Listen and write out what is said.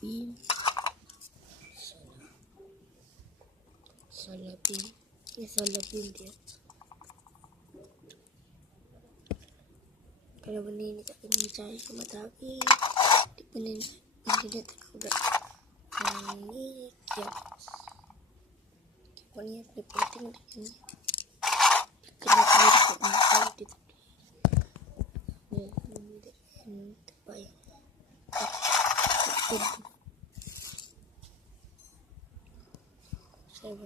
Salapin. Salapin. Salapin dia. Kalau benda ni tak kena cari ke matahari, benda dia tak udah. Ini kipas. Kipas ni aku penting dia kena dekat matahari dia. Ni terbaik. Saya